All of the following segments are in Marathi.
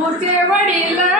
Porque bailar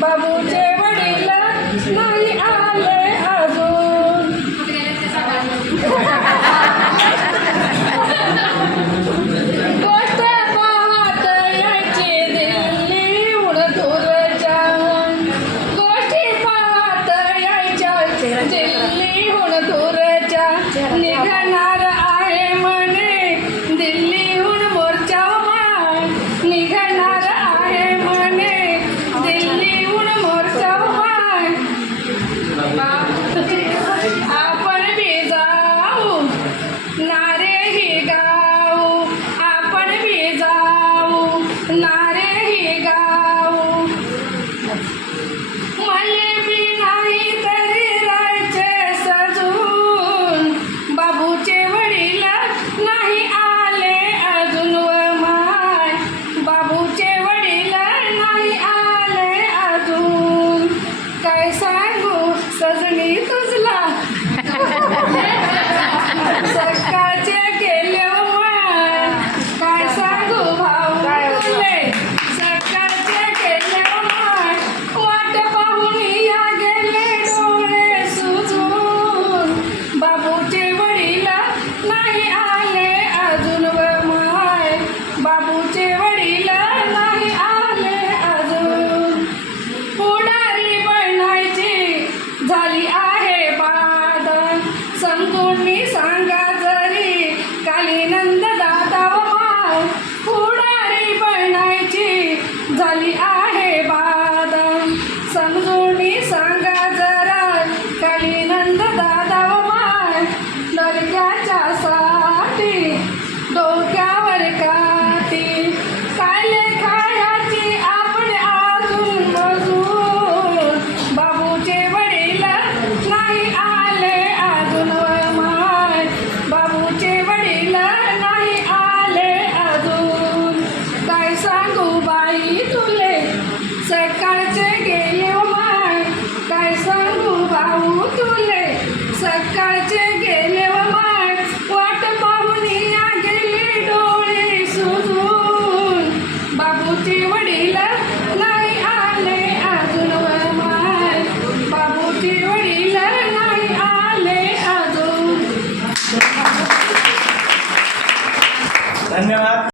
बाबूचे वडील तुम्ही सांगा जरी काली नंद दादा भाव हो, बनायची झाली आहे बाद समजून सांगा जरा काली नंद दादा हो, साठी दोन आई तुले. सकाळचे गेले हो माय काय सांगू भाऊ तुले? सकाळचे गेले हो माय वाट पाहुणी गेली डोळे सुजून. बाबूचे वडील नाही आले अजून माय बाबूचे वडील नाही आले अजून. धन्यवाद.